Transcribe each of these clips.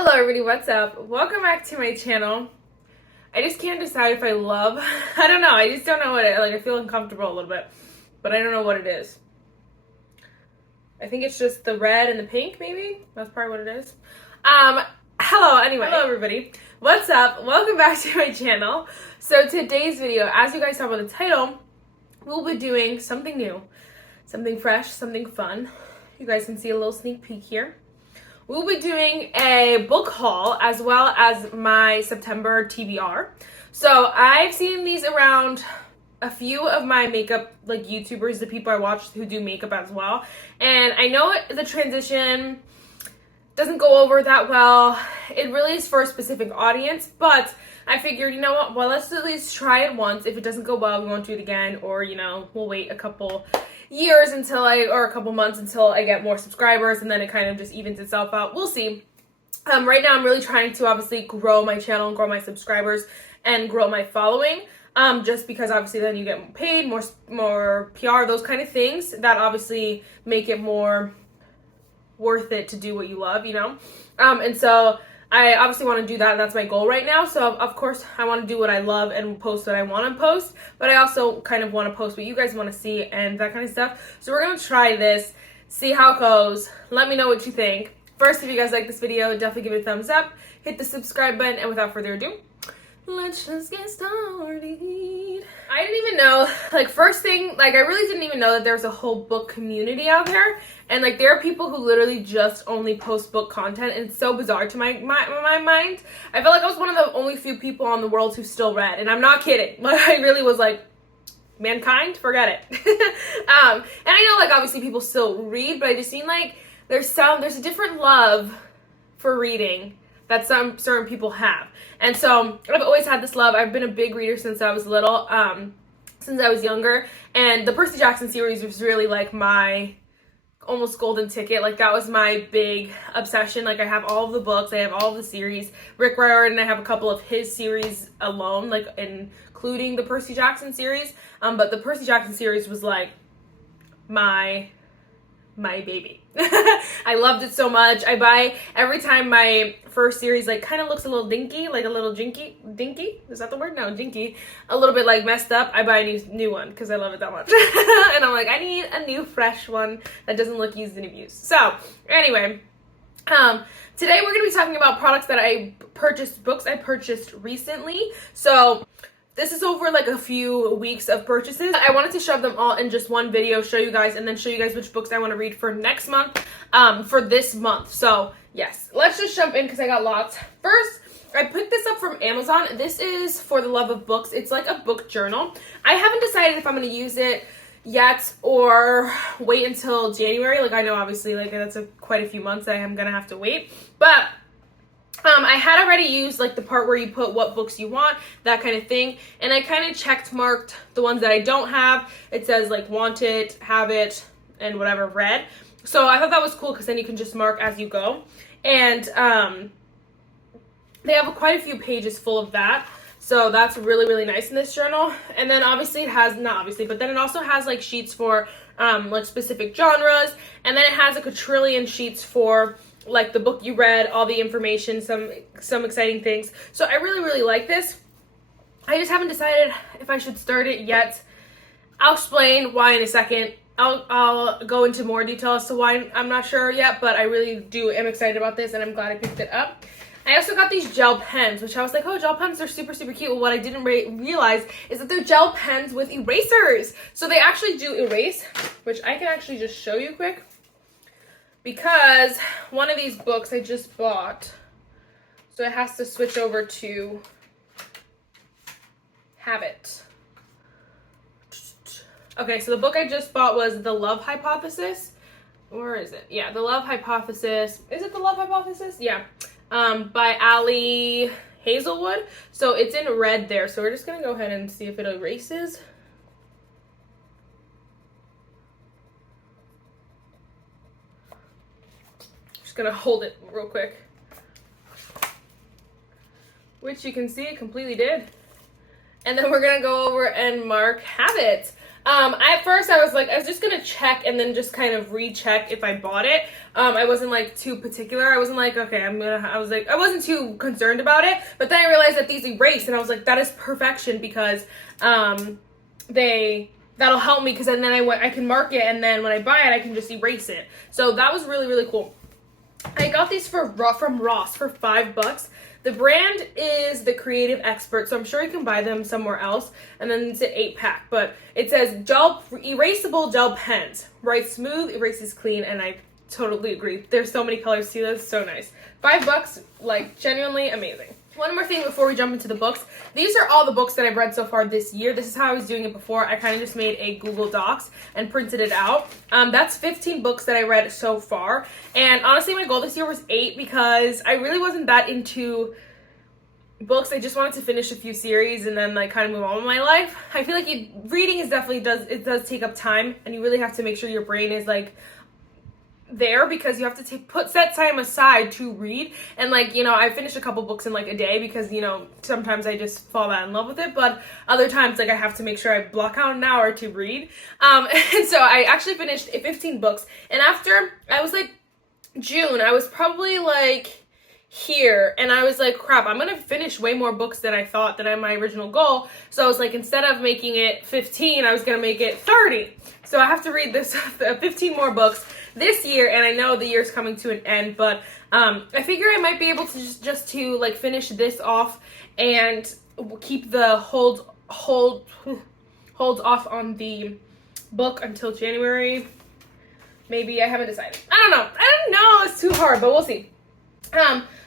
Hello everybody, what's up? Welcome back to my channel. I just can't decide if I love, I don't know, I just don't know what it, I feel uncomfortable a little bit, but I don't know what it is. I think it's just the red and the pink, maybe? That's probably what it is. Hello everybody, what's up? Welcome back to my channel. So today's video, as you guys saw by the title, we'll be doing something new, something fresh, something fun. You guys can see a little sneak peek here. We'll be doing a book haul as well as my September TBR. So I've seen these around a few of my makeup YouTubers, the people I watch who do makeup as well. And I know the transition doesn't go over that well. It really is for a specific audience, but I figured, you know what, well, let's at least try it once. If it doesn't go well, we won't do it again, or, you know, we'll wait a couple years or a couple months until I get more subscribers, and then it kind of just evens itself out. We'll see. Right now I'm really trying to obviously grow my channel and grow my subscribers and grow my following, just because obviously then you get paid, more PR, those kind of things that obviously make it more worth it to do what you love, you know? And so I obviously want to do that, and that's my goal right now. So of course I want to do what I love and post what I want to post, but I also kind of want to post what you guys want to see and that kind of stuff. So we're going to try this, see how it goes. Let me know what you think. First, if you guys like this video, definitely give it a thumbs up, hit the subscribe button, and without further ado, let's just get started. I didn't even know, first thing, I really didn't even know that there's a whole book community out there. And, there are people who literally just only post book content, and it's so bizarre to my mind. I felt like I was one of the only few people on the world who still read, and I'm not kidding. I really was mankind, forget it. And I know, obviously people still read, but I just mean, there's a different love for reading that some certain people have. And so I've always had this love. I've been a big reader since I was little, since I was younger. And the Percy Jackson series was really my almost golden ticket. That was my big obsession. I have all of the books, I have all of the series. Rick Riordan, I have a couple of his series alone, including the Percy Jackson series. But the Percy Jackson series was my baby. I loved it so much. I buy every time my first series kind of looks a little dinky, a little dinky, is that the word? No, jinky, a little bit messed up. I buy a new one because I love it that much. And I'm I need a new fresh one that doesn't look used and abused. So anyway, today we're gonna be talking about products that I purchased, books I purchased recently. So this is over a few weeks of purchases. I wanted to shove them all in just one video, show you guys, and then show you guys which books I want to read for next month, for this month. So yes, let's just jump in because I got lots. First, I picked this up from Amazon. This is For the Love of Books. It's a book journal. I haven't decided if I'm going to use it yet or wait until January. I know obviously that's quite a few months that I'm going to have to wait, but I had already used the part where you put what books you want, that kind of thing, and I kind of checked marked the ones that I don't have. It says want it, have it, and whatever, read. So I thought that was cool because then you can just mark as you go, and they have quite a few pages full of that. So that's really, really nice in this journal. And then obviously it has, not obviously, but then it also has sheets for specific genres, and then it has a quadrillion sheets for the book you read, all the information, some exciting things. So I really, really like this. I just haven't decided if I should start it yet. I'll explain why in a second. I'll go into more detail as to why I'm not sure yet, but I really am excited about this, and I'm glad I picked it up. I also got these gel pens, which I was oh, gel pens are super, super cute. Well, what I didn't realize is that they're gel pens with erasers. So they actually do erase, which I can actually just show you quick. Because one of these books I just bought, so it has to switch over to Habit. Okay, so the book I just bought was The Love Hypothesis. Where is it? Yeah, The Love Hypothesis. Is it The Love Hypothesis? Yeah. By Ali Hazelwood. So it's in red there. So we're just going to go ahead and see if it erases. Gonna hold it real quick, which you can see it completely did. And then we're gonna go over and mark Habit. At first I was just gonna check and then just kind of recheck if I bought it. I wasn't like too particular. I wasn't like, okay, I wasn't too concerned about it. But then I realized that these erase, and I was like, that is perfection, because that'll help me, because then I can mark it, and then when I buy it, I can just erase it. So that was really, really cool. I got these from Ross for $5. The brand is the Creative Expert, so I'm sure you can buy them somewhere else. And then it's an 8-pack, but it says erasable gel pens. Writes smooth, erases clean, and I totally agree. There's so many colors too. That's so nice. $5, like, genuinely amazing. One more thing before we jump into the books. These are all the books that I've read so far this year. This is how I was doing it before. I kind of just made a Google Docs and printed it out. That's 15 books that I read so far. And honestly, my goal this year was 8, because I really wasn't that into books. I just wanted to finish a few series and then like kind of move on with my life. I feel like reading is definitely does take up time, and you really have to make sure your brain is like there, because you have to set time aside to read. And like, you know, I finished a couple books in like a day, because, you know, sometimes I just fall out in love with it, but other times like I have to make sure I block out an hour to read. And so I actually finished 15 books, and after I was like June, I was probably like here, and I was like, crap, I'm gonna finish way more books than I thought that I had my original goal. So I was like, instead of making it 15, I was gonna make it 30. So I have to read this 15 more books this year, and I know the year's coming to an end, but I figure I might be able to just to like finish this off and keep the holds off on the book until January. Maybe, I haven't decided. I don't know. It's too hard, but we'll see.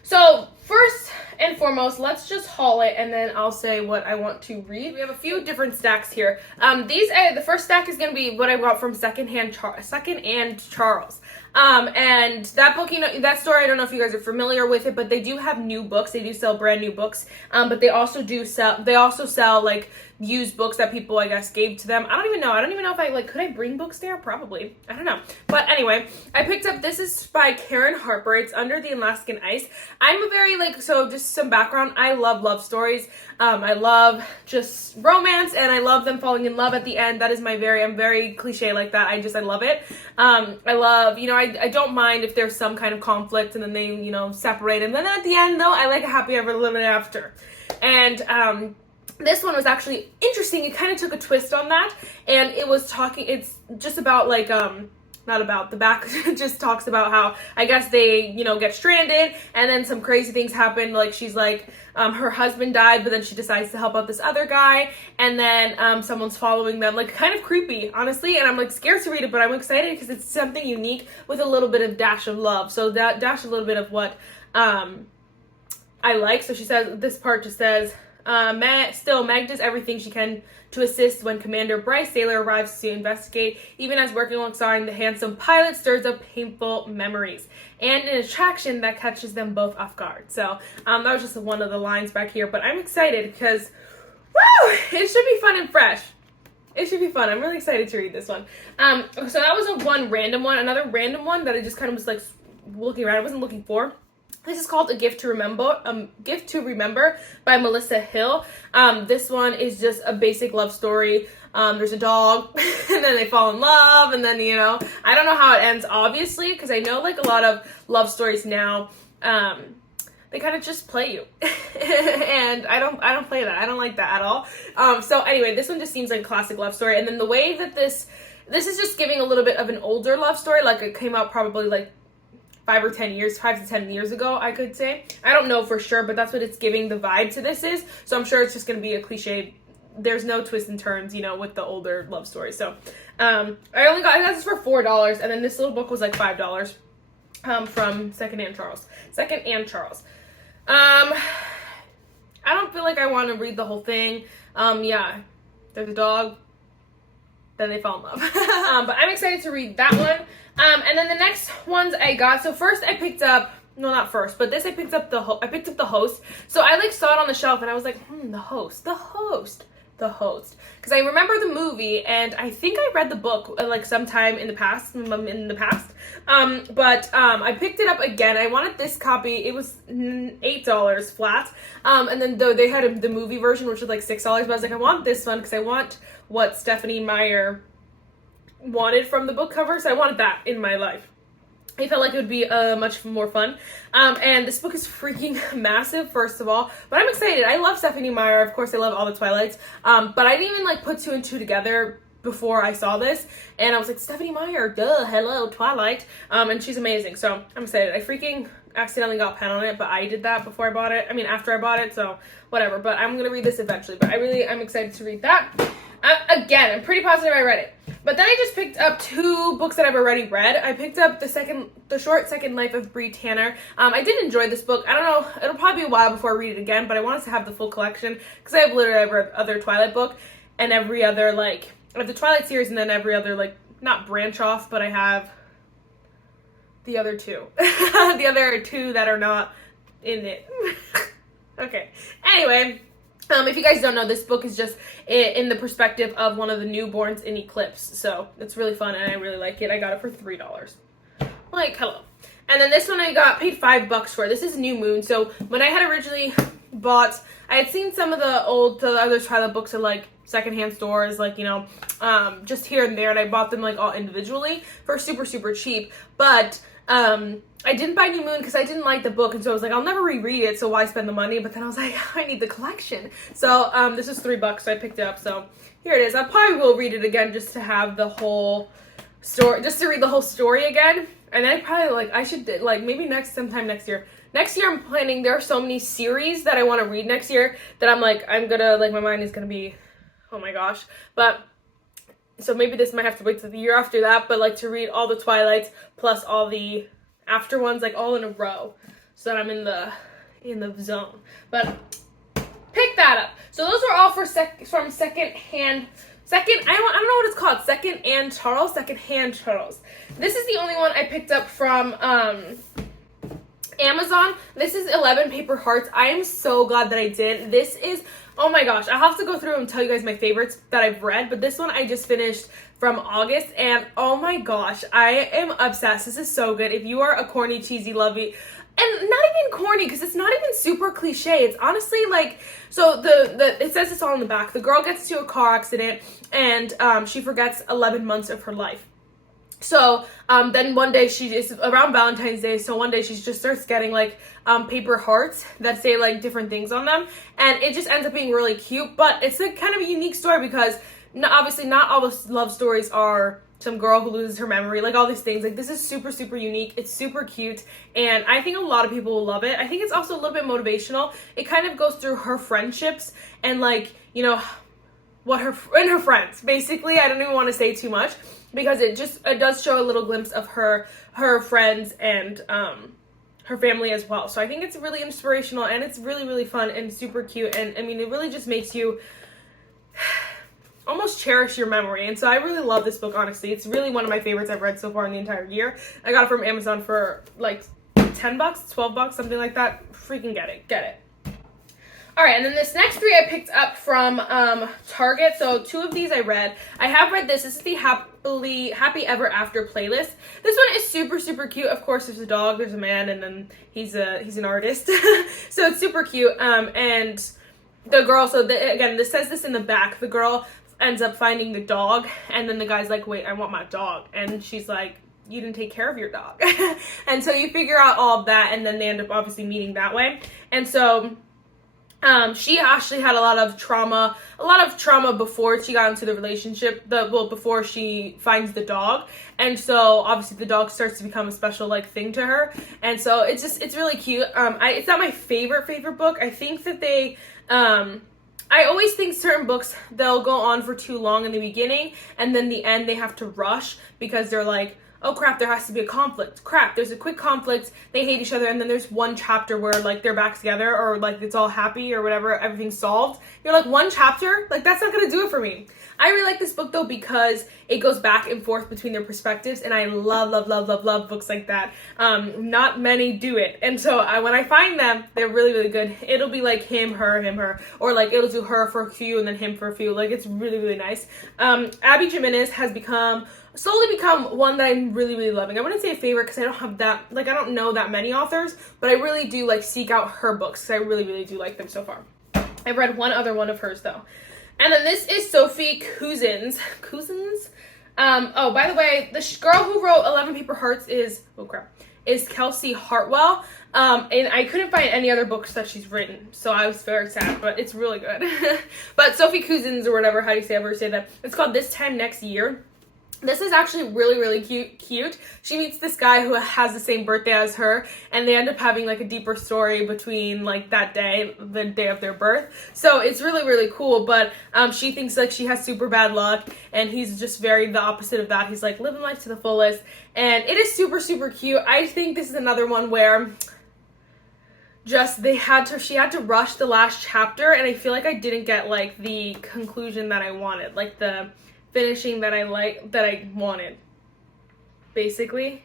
So first and foremost, let's just haul it, and then I'll say what I want to read. We have a few different stacks here. The first stack is going to be what I got from Second and Charles. And that book, you know, that story, I don't know if you guys are familiar with it, but they do have new books. They do sell brand new books. But they also sell like used books that people, I guess, gave to them. I don't even know if could I bring books there? Probably. I don't know. But anyway, I picked up, this is by Karen Harper. It's Under the Alaskan Ice. I'm a very so just some background. I love love stories. I love just romance, and I love them falling in love at the end. That is I'm very cliche like that. I love it. I love, you know, I don't mind if there's some kind of conflict and then they, you know, separate, and then at the end though, I like a happy ever living after. And this one was actually interesting. It kind of took a twist on that, and it's just about like, not about the back, it just talks about how, I guess they, you know, get stranded, and then some crazy things happen. Like, she's like, her husband died, but then she decides to help out this other guy, and then someone's following them, like kind of creepy, honestly, and I'm like scared to read it, but I'm excited because it's something unique with a little bit of dash of love. So that dash a little bit of what I like. So she says, this part just says, Meg does everything she can to assist when Commander Bryce Saylor arrives to investigate, even as working alongside the handsome pilot stirs up painful memories and an attraction that catches them both off guard. So that was just one of the lines back here, but I'm excited because, woo, it should be fun and fresh. It should be fun. I'm really excited to read this one. So that was one random one. Another random one that I just kind of was like looking around. I wasn't looking for. This is called A Gift to Remember by Melissa Hill. This one is just a basic love story. There's a dog, and then they fall in love, and then, you know, I don't know how it ends, obviously, because I know like a lot of love stories now, they kind of just play you, and I don't play that. I don't like that at all. So anyway, this one just seems like a classic love story, and then the way that this is just giving a little bit of an older love story, like it came out probably like 5 to 10 years ago, I could say. I don't know for sure, but that's what it's giving the vibe to this is. So I'm sure it's just going to be a cliche. There's no twists and turns, you know, with the older love story. So I got this for $4, and then this little book was like $5 from Second and Charles. I don't feel like I want to read the whole thing. Yeah, there's a dog, then they fall in love. But I'm excited to read that one. And then the next ones I got, so first I picked up, no, not first, but this I picked up the Host. So I like saw it on the shelf, and I was like, the Host. the host, because I remember the movie and I think I read the book like sometime in the past. But I picked it up again. I wanted this copy. It was $8 flat. And then though they had the movie version, which was like $6, but I was like, I want this one because I want what Stephenie Meyer wanted from the book cover, so I wanted that in my life. I felt like it would be much more fun. And this book is freaking massive, first of all. But I'm excited. I love Stephenie Meyer. Of course, I love all the Twilights. But I didn't even like put 2 and 2 together before I saw this. And I was like, Stephenie Meyer, duh, hello, Twilight. And she's amazing. So I'm excited. I freaking accidentally got a pen on it, but I did that before I bought it. I mean, after I bought it, so whatever. But I'm going to read this eventually. But I'm excited to read that. Again, I'm pretty positive I read it. But then I just picked up 2 books that I've already read. I picked up the short Second Life of Bree Tanner. I did enjoy this book. I don't know, it'll probably be a while before I read it again, but I wanted to have the full collection because I have literally every other Twilight book and every other, like, I have the Twilight series and then every other, like, not branch off, but I have the other 2. The other 2 that are not in it. Okay. Anyway. If you guys don't know, this book is just in the perspective of one of the newborns in Eclipse. So it's really fun and I really like it. I got it for $3. Like, hello. And then this one I paid $5 for. This is New Moon. So when I had originally bought, I had seen some of the other Twilight books in like secondhand stores, like, you know, just here and there. And I bought them like all individually for super, super cheap. But I didn't buy New Moon because I didn't like the book, and so I was like, I'll never reread it, so why spend the money? But then I was like, I need the collection. So this is $3, so I picked it up. So here it is. I probably will read it again just to have the whole story, just to read the whole story again. And then I probably like I should like maybe sometime next year. Next year I'm planning. There are so many series that I want to read next year that I'm gonna my mind is gonna be, oh my gosh, but. So maybe this might have to wait till the year after that, but like to read all the Twilights plus all the after ones, like all in a row, so that I'm in the zone. But pick that up. So those are all from second-hand. I don't know what it's called. Second-hand Charles. This is the only one I picked up from Amazon. This is 11 Paper Hearts. I am so glad that I did. This is, oh my gosh, I'll have to go through and tell you guys my favorites that I've read, but this one I just finished from August, and oh my gosh, I am obsessed. This is so good. If you are a corny, cheesy, lovey, and not even corny, because it's not even super cliche. It's honestly like, so it says this all in the back. The girl gets into a car accident, and she forgets 11 months of her life. So then one day it's around Valentine's Day, so one day she just starts getting like paper hearts that say like different things on them, and it just ends up being really cute. But it's a kind of a unique story because obviously not all the love stories are some girl who loses her memory, like all these things. Like this is super, super unique. It's super cute, and I think a lot of people will love it. I think it's also a little bit motivational. It kind of goes through her friendships and like, you know, her friends. Basically, I don't even want to say too much because it does show a little glimpse of her friends and her family as well. So I think it's really inspirational and it's really, really fun and super cute. And I mean, it really just makes you almost cherish your memory. And so I really love this book, honestly. It's really one of my favorites I've read so far in the entire year. I got it from Amazon for like $10, $12, something like that. Freaking get it. All right, and then this next 3 I picked up from Target. So 2 of these I read. I have read this. This is the Happy Ever After playlist. This one is super, super cute. Of course, there's a dog, there's a man, and then he's an artist. So it's super cute. And the girl, again, this says this in the back. The girl ends up finding the dog, and then the guy's like, wait, I want my dog. And she's like, you didn't take care of your dog. And so you figure out all of that, and then they end up obviously meeting that way. And so she actually had a lot of trauma before she got into the relationship, before she finds the dog. And so obviously the dog starts to become a special like thing to her. And so it's really cute. It's not my favorite book. I think that I always think certain books, they'll go on for too long in the beginning, and then the end they have to rush because they're like, oh crap, there has to be a conflict. Crap, there's a quick conflict. They hate each other, and then there's one chapter where like they're back together, or like it's all happy or whatever, everything's solved. You're like, one chapter? Like that's not gonna do it for me. I really like this book though because it goes back and forth between their perspectives, and I love books like that. Not many do it, and so when I find them, they're really good. It'll be like him, her, or like it'll do her for a few and then him for a few. Like it's really nice. Abby Jimenez has slowly become one that I'm really loving. I wouldn't say a favorite because I don't have that, like I don't know that many authors, but I really do like seek out her books because I really do like them so far. I've read one other one of hers though. And then this is Sophie Cousins. Oh, by the way, the girl who wrote 11 Paper Hearts is Kelsey Hartwell. And I couldn't find any other books that she's written, so I was very sad, but it's really good. But Sophie Cousins, or whatever, how do you say that? It's called This Time Next Year. This is actually really cute. She meets this guy who has the same birthday as her, and they end up having like a deeper story between like that day, the day of their birth. So it's really cool, but she thinks like she has super bad luck, and he's just very the opposite of that. He's like living life to the fullest, and it is super cute. I think this is another one where she had to rush the last chapter, and I feel like I didn't get like the conclusion that I wanted, like the finishing that I wanted, basically.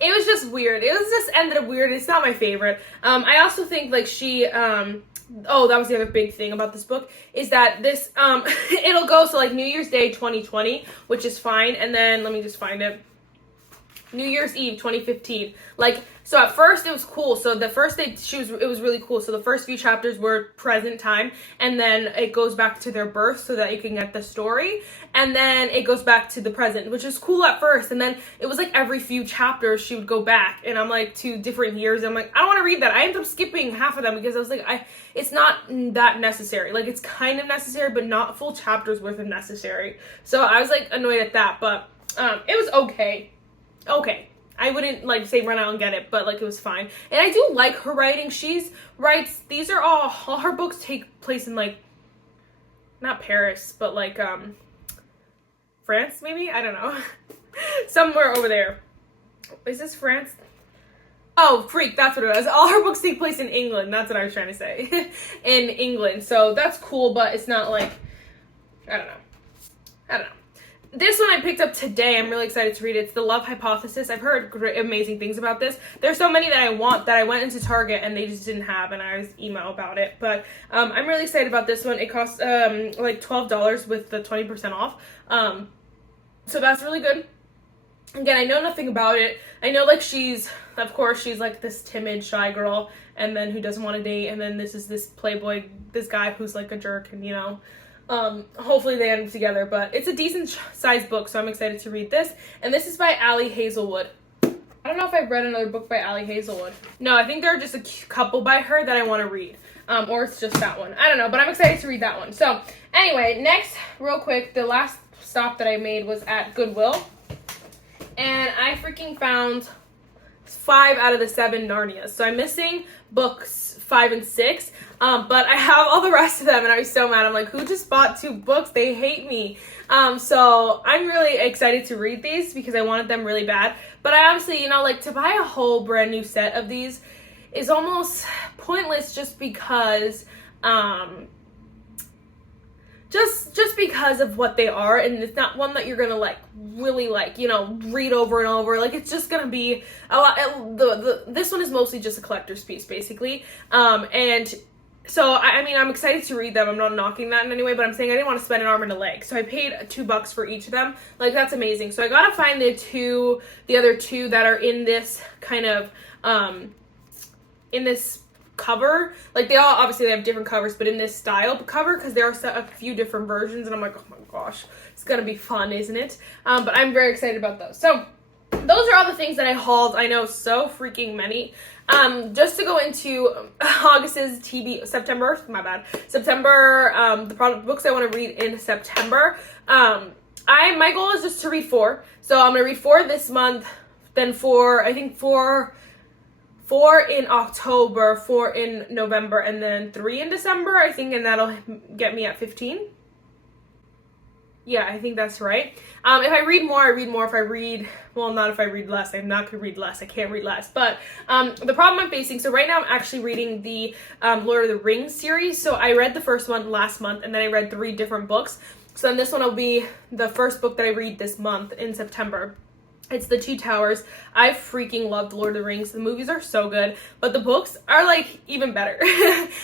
It was just weird. It was just ended up weird. It's not my favorite. I also think like she, that was the other big thing about this book, is that this, it'll go, so like New Year's Day 2020, which is fine, and then, let me just find it, New Year's Eve 2015. Like, so at first it was cool. So the first day it was really cool. So the first few chapters were present time, and then it goes back to their birth so that you can get the story. And then it goes back to the present, which is cool at first. And then it was like every few chapters she would go back, and I'm like, to different years. I'm like, I don't want to read that. I ended up skipping half of them because I was like, it's not that necessary. Like, it's kind of necessary, but not full chapters worth of necessary. So I was like annoyed at that, but it was okay. I wouldn't like say run out and get it, but like it was fine. And I do like her writing. These are all her books take place in like, not Paris, but like France maybe? I don't know. Somewhere over there. Is this France? Oh, freak, that's what it was. All her books take place in England. That's what I was trying to say. In England. So that's cool, but it's not like, I don't know. This one I picked up today. I'm really excited to read it. It's The Love Hypothesis. I've heard great, amazing things about this. There's so many that I want that I went into Target and they just didn't have, and I was email about it. But I'm really excited about this one. It costs like $12 with the 20% off. So that's really good. Again, I know nothing about it. I know like she's like this timid, shy girl, and then who doesn't want to date, and then this playboy, this guy who's like a jerk, and you know. Hopefully they end up together, but it's a decent sized book, so I'm excited to read this. And this is by Ali Hazelwood. I don't know if I've read another book by Ali Hazelwood. No, I think there are just a couple by her that I want to read. Or it's just that one. I don't know, but I'm excited to read that one. So, anyway, next, real quick, the last stop that I made was at Goodwill. And I freaking found 5 out of the 7 Narnias. So I'm missing books 5 and 6. But I have all the rest of them, and I was so mad. I'm like, who just bought 2 books? They hate me. So I'm really excited to read these because I wanted them really bad. But I obviously, like to buy a whole brand new set of these is almost pointless just because, just because of what they are, and it's not one that you're gonna like really like read over and over. Like it's just gonna be a lot. This one is mostly just a collector's piece basically, and so I mean I'm excited to read them. I'm not knocking that in any way, but I'm saying I didn't want to spend an arm and a leg, so I paid $2 for each of them. Like that's amazing. So I gotta find the other two that are in this kind of in this cover. Like they have different covers, but in this style cover, because there are a few different versions, and I'm like, oh my gosh, it's gonna be fun, isn't it? But I'm very excited about those. So those are all the things that I hauled. I know, so freaking many. Just to go into August's September, the product books I want to read in September. My goal is just to read 4. So I'm gonna read 4 this month, then 4 in October, 4 in November, and then 3 in December, I think, and that'll get me at 15. Yeah, I think that's right. If I read more, I read more. If I read, well, not if I read less. I'm not going to read less. I can't read less. But the problem I'm facing, so right now I'm actually reading the Lord of the Rings series. So I read the first one last month, and then I read 3 different books. So then this one will be the first book that I read this month in September. It's The Two Towers. I freaking loved Lord of the Rings. The movies are so good, but the books are like even better.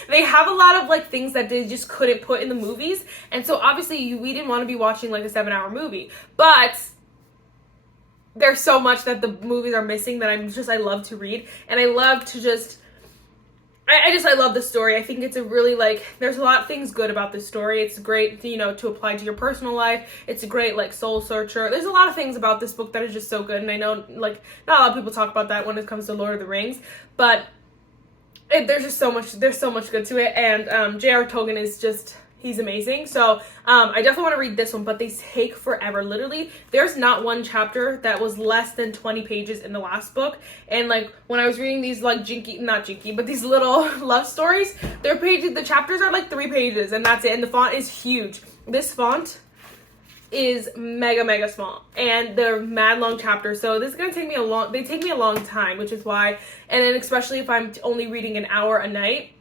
They have a lot of like things that they just couldn't put in the movies, and so obviously we didn't want to be watching like a 7-hour movie, but there's so much that the movies are missing that I love to read, and I love to just I love the story. I think it's a really, like, there's a lot of things good about this story. It's great, you know, to apply to your personal life. It's a great, like, soul searcher. There's a lot of things about this book that is just so good, and I know, like, not a lot of people talk about that when it comes to Lord of the Rings, but there's just so much good to it, and J.R. Tolkien is just, he's amazing. So I definitely want to read this one, but they take forever. Literally, there's not one chapter that was less than 20 pages in the last book. And like when I was reading these like but these little love stories, the chapters are like 3 pages and that's it. And the font is huge. This font is mega small, and they're mad long chapters. So this is gonna take me they take me a long time, which is why. And then especially if I'm only reading an hour a night.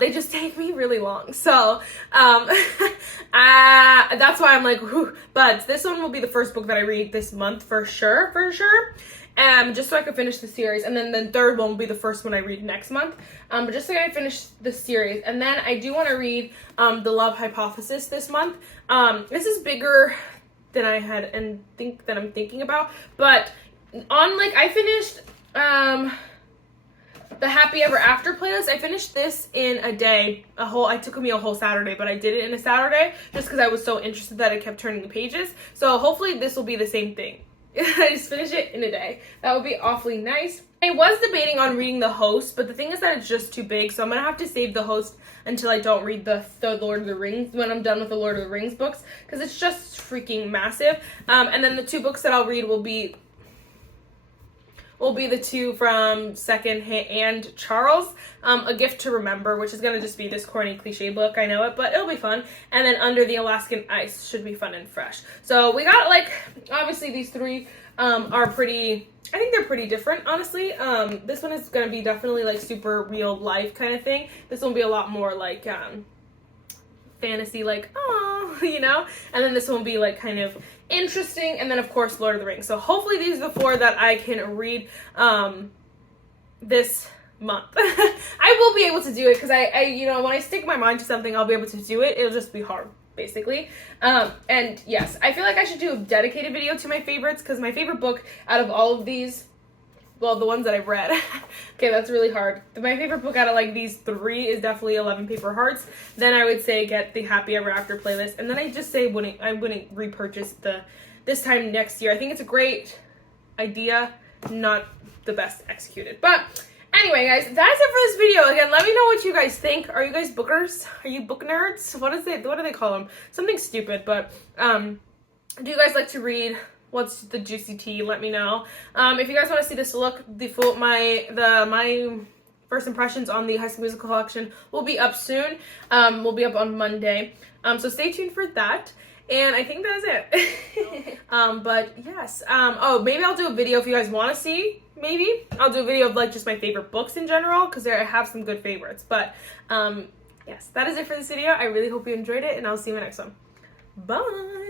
They just take me really long. So, that's why I'm like, whew. But this one will be the first book that I read this month for sure. Just so I can finish the series. And then the third one will be the first one I read next month. But just so I can finish the series. And then I do want to read, The Love Hypothesis this month. This is bigger than I had and I'm thinking about. But I finished, the Happy Ever After playlist. I finished this in a day. It took me a whole Saturday, but I did it in a Saturday just because I was so interested that I kept turning the pages. So hopefully this will be the same thing. I just finished it in a day. That would be awfully nice. I was debating on reading The Host, but the thing is that it's just too big, so I'm gonna have to save The Host until I don't read the Lord of the Rings, when I'm done with the Lord of the Rings books, because it's just freaking massive. And then the 2 books that I'll read will be the 2 from Secondhand Charles, A Gift to Remember, which is going to just be this corny cliche book, I know it, but it'll be fun. And then Under the Alaskan Ice should be fun and fresh. So we got, like, obviously these 3 are pretty, I think they're pretty different, honestly. This one is going to be definitely, like, super real life kind of thing. This one will be a lot more, like, fantasy, like, oh, you know? And then this one will be, like, kind of interesting, and then of course Lord of the Rings. So hopefully these are the 4 that I can read this month. I will be able to do it because I you know, when I stick my mind to something, I'll be able to do it. It'll just be hard, basically. And yes, I feel like I should do a dedicated video to my favorites, because my favorite book out of all of these, well, the ones that I've read. Okay, that's really hard. My favorite book out of like these 3 is definitely 11 Paper Hearts. Then I would say get the Happy Ever After playlist. And then I just say I wouldn't repurchase this time next year. I think it's a great idea, not the best executed. But anyway, guys, that's it for this video. Again, let me know what you guys think. Are you guys bookers? Are you book nerds? What do they call them? Something stupid, but do you guys like to read? What's the juicy tea? Let me know. If you guys want to see this look, my first impressions on the High School Musical collection will be up soon. Will be up on Monday. So stay tuned for that. And I think that's it. But yes. Oh, maybe I'll do a video if you guys want to see. Maybe I'll do a video of like just my favorite books in general, because I have some good favorites. But yes, that is it for this video. I really hope you enjoyed it, and I'll see you in the next one. Bye.